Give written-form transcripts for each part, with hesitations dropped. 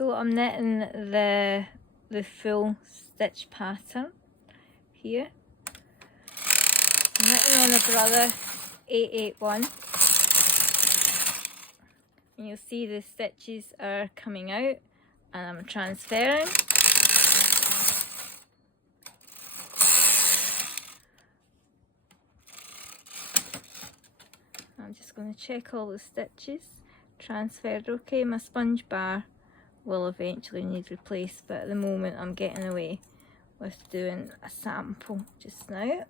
So I'm knitting the full stitch pattern here. I'm knitting on a brother 881, and you'll see the stitches are coming out, and I'm transferring. I'm just going to check all the stitches. Transferred okay. My sponge bar will eventually need replaced, but at the moment I'm getting away with doing a sample just now.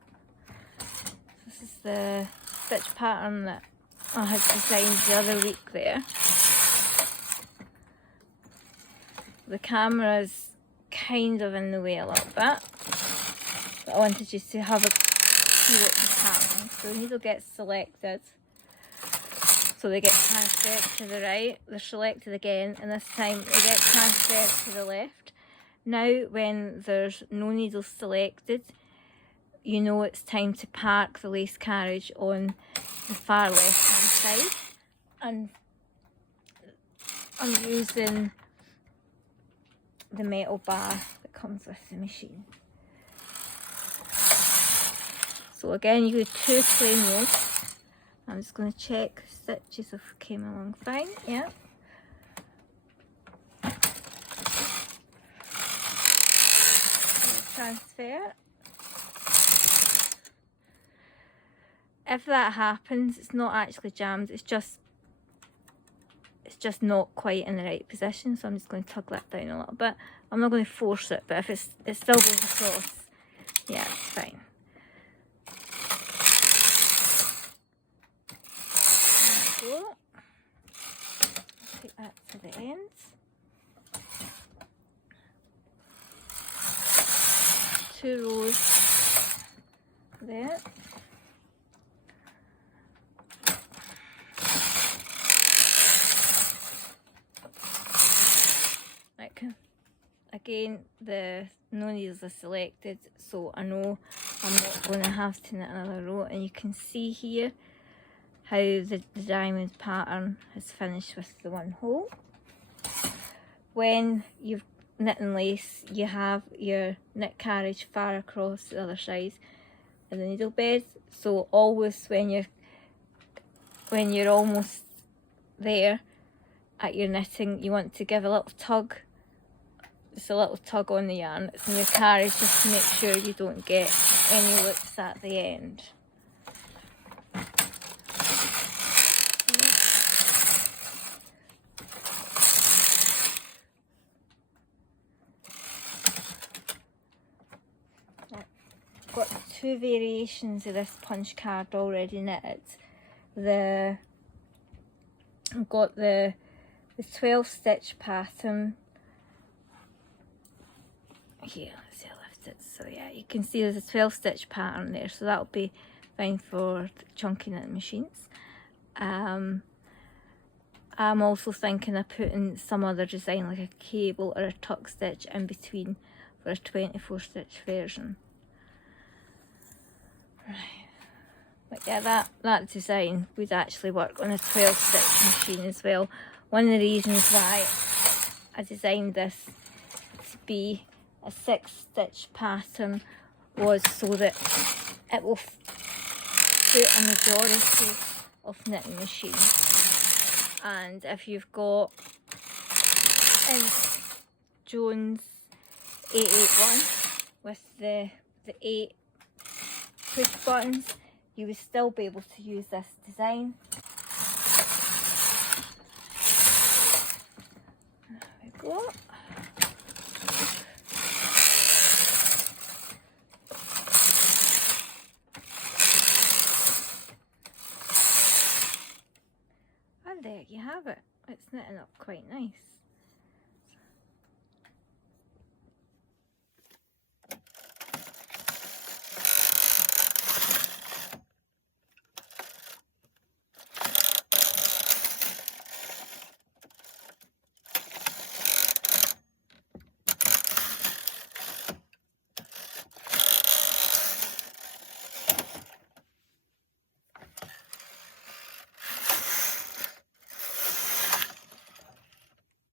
This is the stitch pattern that I had designed the other week there. The camera's kind of in the way a little bit, but I wanted you to have a see what was happening. So the needle gets selected, so they get transferred to the right, they're selected again, and this time they get transferred to the left. Now when there's no needle selected, you know it's time to park the lace carriage on the far left hand side, and I'm using the metal bar that comes with the machine. So again, you do 2 plain rows. I'm just going to check stitches have came along fine, yeah. Transfer. If that happens, it's not actually jammed, it's just not quite in the right position, so I'm just going to tug that down a little bit. I'm not going to force it, but if it still goes across, yeah, it's fine. Take that to the ends. 2 rows there. Again, the no needles are selected, so I know I'm not going to have to knit another row, and you can see here how the diamond pattern has finished with the 1 hole. When you're knitting lace, you have your knit carriage far across the other side of the needle bed, so always when you're almost there at your knitting, you want to give a little tug, just a little tug on the yarn that's in your carriage, just to make sure you don't get any loops at the end. I've got 2 variations of this punch card already knitted. I've got the 12 stitch pattern. Here, let's see, I lift it. So yeah, you can see there's a 12 stitch pattern there, so that'll be fine for chunky knitting machines. I'm also thinking of putting some other design like a cable or a tuck stitch in between for a 24 stitch version. Right, but yeah, that design would actually work on a 12 stitch machine as well. One of the reasons why I designed this to be a 6 stitch pattern was so that it will suit a majority of knitting machines. And if you've got Jones 881 with the 8 push buttons, you would still be able to use this design. There we go. And there you have it. It's knitting up quite nice.